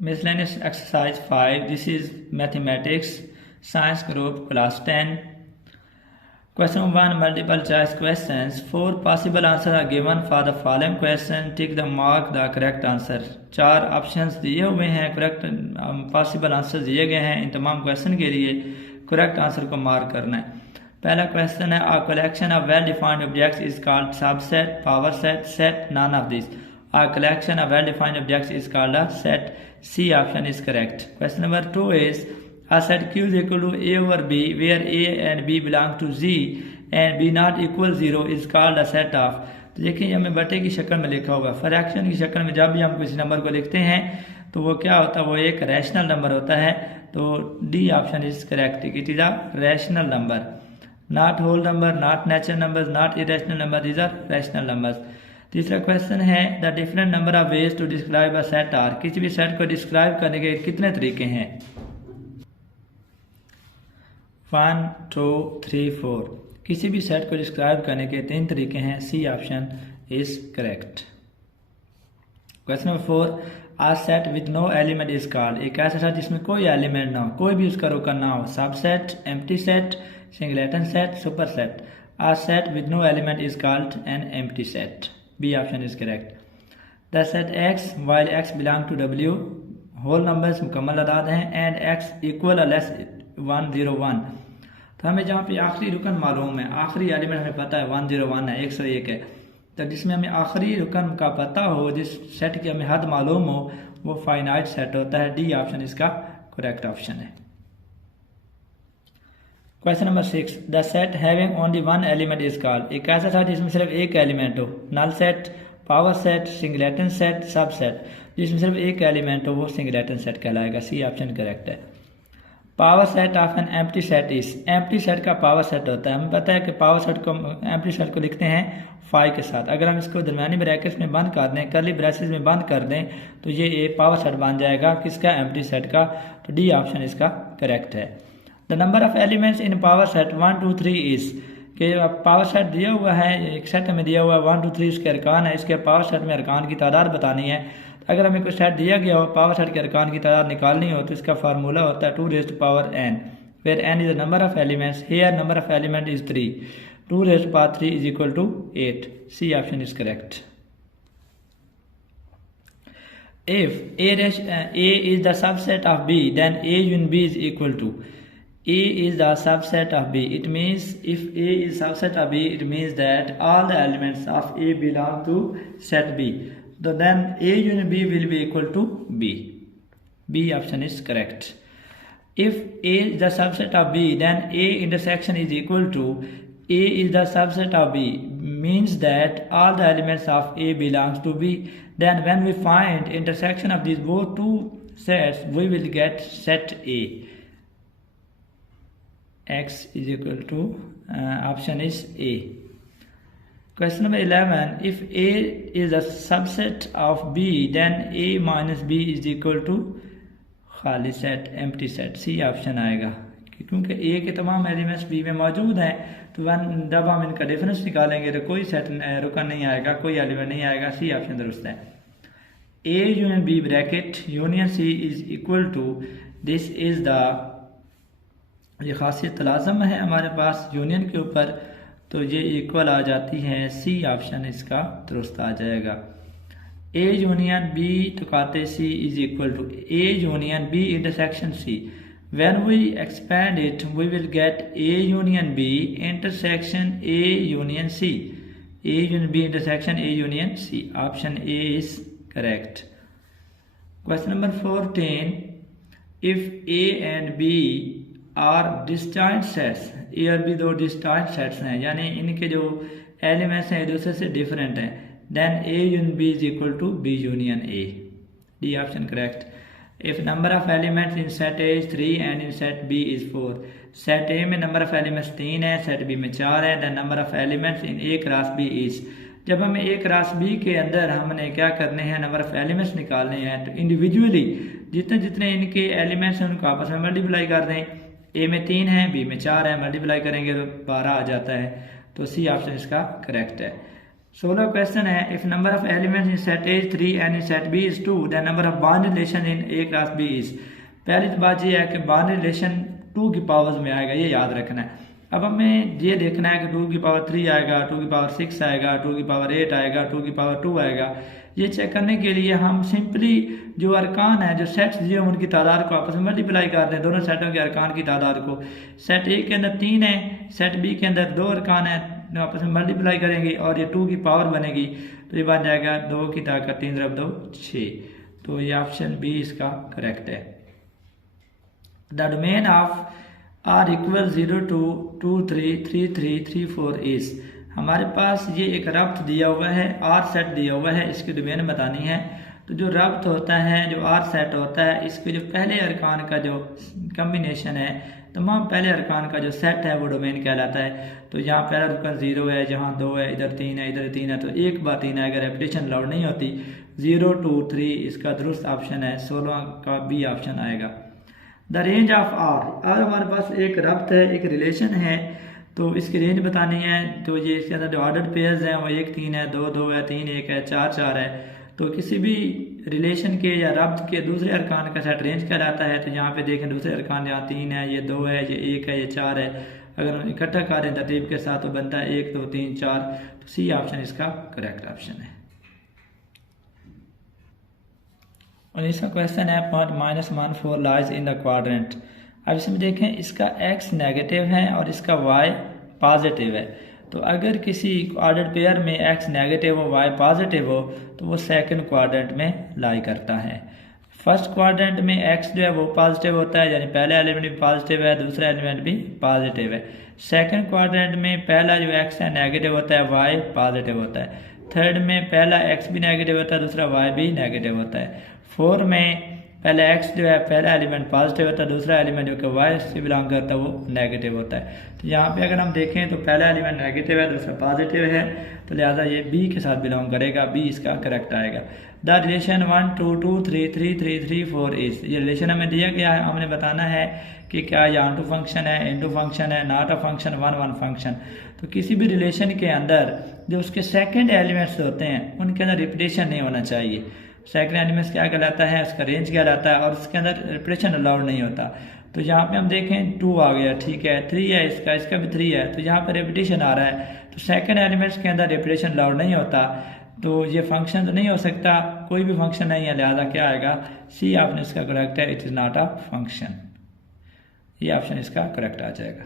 Miscellaneous exercise 5. This is mathematics, science group, class 10. Question 1. Multiple choice questions. 4 possible answers are given for the following question. Tick the mark the correct answer. 4 options दिए हुए हैं, correct possible answer दिए गए हैं। इन तमाम question के लिए correct answer को मार्क करना है। पहला क्वेश्चन है, a collection of well defined objects is called subset, power set, set, none of these. A collection of well defined objects is called a set. C option is correct. Question number 2 is, a set Q is equal to A over B where A and B belong to Z and B not equal 0 is called a set of. तो देखिए ये हमें बटे की शक्ल में लिखा होगा। फ्रैक्शन की शक्ल में जब भी हम किसी नंबर को लिखते हैं तो वो क्या होता है, वो एक रैशनल नंबर होता है। तो D option is correct, it is a rational number, not whole number, not natural number, not irrational number, these are rational numbers. तीसरा क्वेश्चन है, the different number of ways to describe a set are. किसी भी set को describe करने के कितने तरीके हैं? 1, 2, 3, 4। किसी भी सेट को डिस्क्राइब करने के 3 तरीके हैं। C option is correct. Question number 4, a set with no element is called. एक ऐसा सेट जिसमें कोई एलिमेंट ना हो, कोई भी उसका रुकन ना हो। Subset, empty set, singleton set, superset. A set with no element is called an empty set. B option is correct. The set x while x belong to W, whole numbers मुकम्मल अदाद हैं, and x equal less 1, 0, 1। तो हमें जहाँ पे आखिरी रुकन मालूम है, आखिरी एलिमेंट हमें पता है 1, 0, 1 है, 101 है। तो जिसमें हमें आखिरी रुकन का पता हो, जिस सेट की हमें हद मालूम हो, वो फाइनाइट सेट होता है। डी ऑप्शन इसका करेक्ट ऑप्शन है। Question number 6, the set having only one element is called. एक ऐसा सेट जिसमें सिर्फ एक एलिमेंट हो। Null set, power set, singleton set, subset. जिसमें सिर्फ एक एलिमेंट हो वो सिंगलेटन सेट कहलाएगा। सी ऑप्शन करेक्ट है। Power set of an empty set is. Empty set का पावर सेट होता है, हमें पता है कि पावर सेट को, एम्प्टी सेट को लिखते हैं 5 के साथ। अगर हम इसको दरमियानी ब्रैकेट्स में बंद कर दें, कर्ली ब्रेसेस में बंद कर दें, तो ये पावर सेट बन जाएगा किसका? एम्प्टी सेट का। तो डी ऑप्शन इसका करेक्ट है। The number of elements in power set 1, 2, 3 is. कि पावर सेट दिया हुआ है, एक सेट हमें दिया हुआ है 1, 2, 3 इसके अरकान है। इसके पावर सेट में अरकान की तादाद बतानी है। अगर हमें कोई सेट दिया गया हो, पावर सेट के अरकान की तादाद निकालनी हो, तो इसका फार्मूला होता है 2 raised to power n, where n is the number of elements. Here number of element is 3. 2 raised to power 3 is equal to 8. C option is correct. If A is the subset of B, then A union B is equal to. A is the subset of B. It means if A is subset of B, it means that all the elements of A belong to set B. So then A union B will be equal to B. B option is correct. If A is the subset of B, then A intersection is equal to A is the subset of B, means that all the elements of A belongs to B. Then when we find intersection of these both two sets, we will get set A. X is equal to option is A. Question number 11, if A is a subset of B, then A minus B is equal to खाली set, empty set. C option आएगा, क्योंकि A के तमाम elements B में मौजूद हैं। तो जब हम इनका डिफरेंस निकालेंगे तो कोई सेट रुकन नहीं आएगा, कोई एलिमेंट नहीं आएगा। सी ऑप्शन दुरुस्त है। A union B bracket union C is equal to, this is the, ये खासियत तलाज़म है हमारे पास यूनियन के ऊपर, तो ये इक्वल आ जाती है। सी ऑप्शन इसका दुरुस्त आ जाएगा। A यूनियन B तो कहते C is equal to A union B intersection C। When we expand it, we will get A union B intersection A union C. A union B intersection A union C. Option A is correct. Question number 14. If A and B are disjoint sets, A और B 2 disjoint sets हैं, यानी इनके जो elements हैं एक दूसरे से different हैं, then A union B is equal to B union A. D option correct. If number of elements in set A is 3 and in set B is 4। Set A में नंबर ऑफ एलिमेंट्स 3 है, set B में 4 है, then number of elements in A cross B is. जब हमें ए cross B के अंदर हमने क्या करने हैं, नंबर ऑफ एलिमेंट्स निकालने हैं, तो इंडिविजुअली जितने जितने इनके एलिमेंट्स हैं उनको आपस में मल्टीप्लाई कर दें। ए में 3 है, बी में 4 है, मल्टीप्लाई करेंगे तो 12 आ जाता है। तो सी ऑप्शन इसका करेक्ट है। 16 क्वेश्चन है, if number of elements in set A is 3 and in set B is 2 then number of bound relation in A cross B is. पहली तो बात ये है कि बाउंड रिलेशन 2 की पावर्स में आएगा, ये याद रखना है। अब हमें ये देखना है कि 2 की पावर 3 आएगा, 2 की पावर 6 आएगा, 2 की पावर 8 आएगा, 2 की पावर 2 आएगा। ये चेक करने के लिए हम सिंपली जो अरकान है, जो सेट्स दिए उनकी तादाद को आपस में मल्टीप्लाई कर दें, दोनों सेटों के अरकान की तादाद को। सेट ए के अंदर 3 है, सेट बी के अंदर 2 अरकान है, आपस में मल्टीप्लाई करेंगे और ये 2 की पावर बनेगी, तो ये बन जाएगा 2 की ताकत 3 × 2 6। तो ये ऑप्शन बी इसका करेक्ट है। The domain of R equal 0 to 2 3 3 3 3 4 is. हमारे पास ये एक रब्त दिया हुआ है, आर सेट दिया हुआ है, इसकी डोमेन बतानी है। तो जो रब्त होता है, जो आर सेट होता है, इसके जो पहले अरकान का जो कम्बिनेशन है, तमाम पहले अरकान का जो सेट है वो डोमेन कहलाता है। तो यहाँ पहला रुकन 0 है, जहाँ 2 है, इधर 3 है, इधर 3 है, तो एक बार 3 है, अगर रेपिटेशन अलाउड नहीं होती। 0 2 3 इसका दुरुस्त ऑप्शन है, 16 का बी ऑप्शन आएगा। द रेंज ऑफ आर, अगर हमारे पास एक रब्त है, एक रिलेशन है, तो इसकी रेंज बतानी है। तो ये इसके अंदर जो ऑर्डर्ड पेयर्स हैं वो 1 3 है, 2 2 है, 3 1 है, 4 4 है। तो किसी भी रिलेशन के या रब्त के दूसरे अरकान का सेट रेंज कहलाता है। तो यहाँ पे देखें दूसरे अरकान यहाँ 3 है, ये 2 है, ये 1 है, ये 4 है। अगर हम इकट्ठा करें तरतीब के साथ तो बनता है 1 2 3 4। तो सी ऑप्शन इसका करेक्ट ऑप्शन है। 19वां क्वेश्चन है, point -1 4 lies in the quadrant. अब इसमें देखें, इसका x नेगेटिव है और इसका y पॉजिटिव है। तो अगर किसी ऑर्डर्ड पेयर में x नेगेटिव हो, y पॉजिटिव हो, तो वो सेकंड क्वाड्रेंट में लाई करता है। फर्स्ट क्वाड्रेंट में x जो है वो पॉजिटिव होता है, यानी पहला एलिमेंट भी पॉजिटिव है, दूसरा एलिमेंट भी पॉजिटिव है। सेकंड क्वाड्रेंट में पहला जो x है नेगेटिव होता है, y पॉजिटिव होता है। थर्ड में पहला x भी नेगेटिव होता है, दूसरा y भी नेगेटिव होता है। 4 में पहले x जो है पहला एलिमेंट पॉजिटिव होता है, दूसरा एलिमेंट जो कि y से बिलोंग करता है वो नेगेटिव होता है। तो यहाँ पे अगर हम देखें तो पहला एलिमेंट नेगेटिव है, दूसरा पॉजिटिव है, तो लिहाजा ये b के साथ बिलोंग करेगा, b इसका करेक्ट आएगा। The relation 1 2 2 3 3 3 3 4 is. ये रिलेशन हमें दिया गया है, हमने बताना है कि क्या ये ऑन टू फंक्शन है, इन टू फंक्शन है, not a function, one function. तो किसी भी रिलेशन के अंदर जो उसके सेकेंड एलिमेंट्स होते हैं उनके अंदर रिपीटेशन नहीं होना चाहिए। सेकंड एलिमेंट्स क्या कहलाता है, उसका रेंज कहलाता है, और उसके अंदर रिपीटेशन अलाउड नहीं होता। तो यहाँ पे हम देखें 2 आ गया, ठीक है, 3 है, इसका भी 3 है, तो यहाँ पर रिपीटेशन आ रहा है। तो सेकंड एलिमेंट्स के अंदर रिपीटेशन अलाउड नहीं होता, तो ये फंक्शन तो नहीं हो सकता, कोई भी फंक्शन नहीं है, लिहाजा क्या आएगा, सी ऑप्शन इसका करेक्ट है, it is not a function. ये ऑप्शन इसका करेक्ट आ जाएगा।